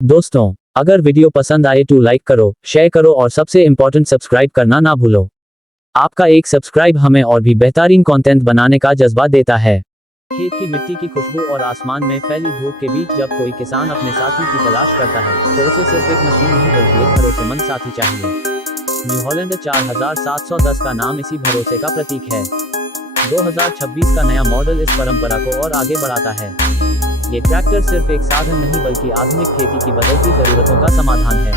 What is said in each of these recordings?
दोस्तों, अगर वीडियो पसंद आए तो लाइक करो, शेयर करो और सबसे इम्पोर्टेंट सब्सक्राइब करना ना भूलो। आपका एक सब्सक्राइब हमें और भी बेहतरीन कंटेंट बनाने का जज्बा देता है। खेत की मिट्टी की खुशबू और आसमान में फैली धूप के बीच जब कोई किसान अपने साथी की तलाश करता है तो उसे सिर्फ एक मशीन नहीं बल्कि एक भरोसेमंद साथी चाहिए। न्यू हॉलैंड 4710 का नाम इसी भरोसे का प्रतीक है। 2026 का नया मॉडल इस परंपरा को और आगे बढ़ाता है। ये ट्रैक्टर सिर्फ एक साधन नहीं बल्कि आधुनिक खेती की बदलती जरूरतों का समाधान है।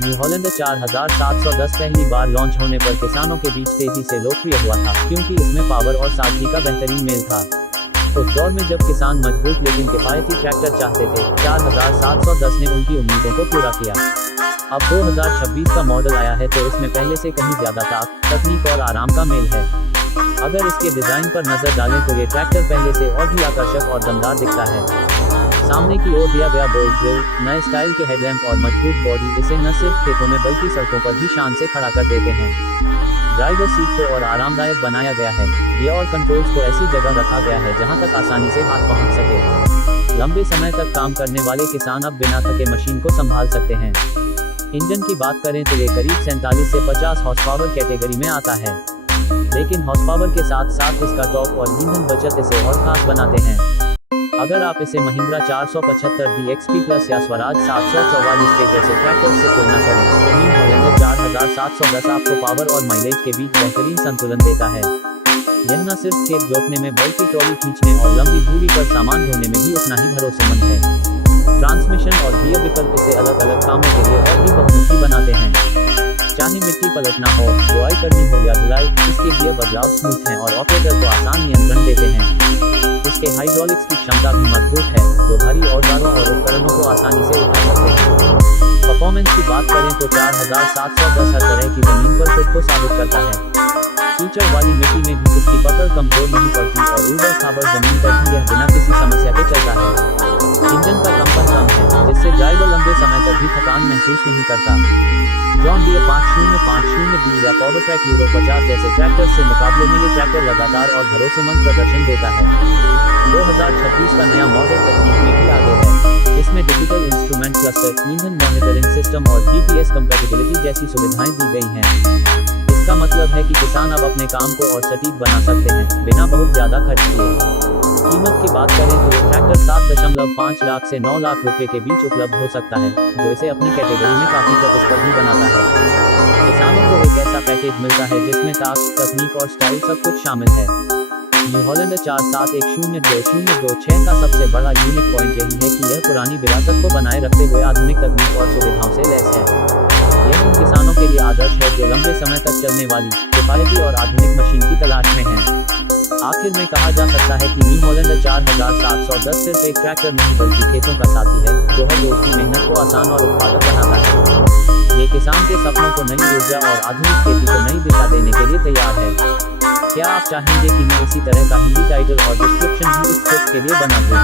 न्यू हॉलैंड 4710 पहली बार लॉन्च होने पर किसानों के बीच तेजी से लोकप्रिय हुआ था क्योंकि इसमें पावर और सादगी का बेहतरीन मेल था। उस दौर में जब किसान मजबूत लेकिन किफायती ट्रैक्टर चाहते थे, 4710 ने उनकी उम्मीदों को पूरा किया। अब 2026 का मॉडल आया है तो इसमें पहले से कहीं ज्यादा ताकत, तकनीक और आराम का मेल है। अगर इसके डिजाइन पर नजर डालें तो ये ट्रैक्टर पहले से और भी आकर्षक और दमदार दिखता है। सामने की ओर दिया गया बोल्ड ग्रिल, नए स्टाइल के हेडलैम्प और मजबूत बॉडी इसे न सिर्फ खेतों में बल्कि सड़कों पर भी शान से खड़ा कर देते हैं। ड्राइवर सीट को और आरामदायक बनाया गया है। गियर और कंट्रोल्स को ऐसी जगह रखा गया है जहां तक आसानी से हाथ पहुंच सके। लंबे समय तक काम करने वाले किसान अब बिना थके मशीन को संभाल सकते हैं। इंजन की बात करें तो ये करीब 47 से 50 हॉर्स पावर कैटेगरी में आता है, लेकिन हॉर्स पावर के साथ साथ इसका टॉर्क और ईंधन बचत इसे और खास बनाते हैं। अगर आप इसे महिंद्रा 475 DXP प्लस या स्वराज 744 के जैसे ट्रैक्टर से तुलना करें तो न्यू हॉलैंड 4710 आपको पावर और माइलेज के बीच बेहतरीन संतुलन देता है। यह न सिर्फ खेत जोतने में बल्कि ट्रॉली खींचने और लंबी दूरी पर सामान ढोने में भी उतना ही भरोसेमंद है। ट्रांसमिशन और गियर विकल्प इसे अलग अलग कामों के लिए और भी बहुमुखी बनाते हैं। चाहे मिट्टी पलटना हो, बुआई करनी हो या धुलाई, इसके गियर बदलाव स्मूथ हैं और ऑपरेटर को आसान नियंत्रण देते हैं। इसके हाइड्रोलिक्स की क्षमता भी मजबूत है जो भारी औजारों और उपकरणों को आसानी से उठा सकते हैं। परफॉर्मेंस की बात करें तो 4710 हर तरह की जमीन पर खुद को साबित करता है। कीचड़ वाली मिट्टी में भी इसकी पकड़ कमजोर नहीं पड़ती और ऊबड़ खाबड़ जमीन पर भी यह बिना किसी समस्या के चलता है। इंजन का कंपन कम है जिससे ड्राइवर लंबे समय तक भी थकान महसूस नहीं करता। जॉन डीयर 5050 या पावरट्रैक यूरो 50 जैसे ट्रैक्टर से मुकाबले में ये ट्रैक्टर लगातार और भरोसेमंद प्रदर्शन देता है। 2026 का नया मॉडल तकनीक में भी आगे है। इसमें डिजिटल इंस्ट्रूमेंट क्लस्टर, ईंधन मॉनिटरिंग सिस्टम और GPS कंपैटिबिलिटी जैसी सुविधाएं दी गई हैं। इसका मतलब है कि किसान अब अपने काम को और सटीक बना सकते हैं बिना बहुत ज्यादा खर्च किए। कीमत की बात करें तो ये ट्रैक्टर 7.5 लाख से 9 लाख रुपए के बीच उपलब्ध हो सकता है, जो इसे अपनी कैटेगरी में काफी प्रतिस्पर्धी बनाता है। किसानों को एक ऐसा पैकेज मिलता है जिसमें ताकत, तकनीक और स्टाइल सब कुछ शामिल है। न्यू हॉलैंड 4710-2026 का सबसे बड़ा यूनिक पॉइंट यही है कि यह पुरानी विरासत को बनाए रखते हुए आधुनिक तकनीक और सुविधाओं से लैस है। यह उन किसानों के लिए आदर्श है जो लंबे समय तक चलने वाली, किफायती और आधुनिक मशीन की तलाश में हैं। आखिर में कहा जा सकता है कि न्यू हॉलैंड 4710 सिर्फ एक ट्रैक्टर नहीं बल्कि खेतों का साथी है जो हर रोज की मेहनत को आसान और उत्पादक बनाता है। ये किसान के सपनों को नई ऊर्जा और आधुनिक खेती को नई दिशा देने के लिए तैयार है। क्या आप चाहेंगे कि मैं इसी तरह का हिंदी टाइटल और डिस्क्रिप्शन भी इस स्क्रिप्ट के लिए बना दूं?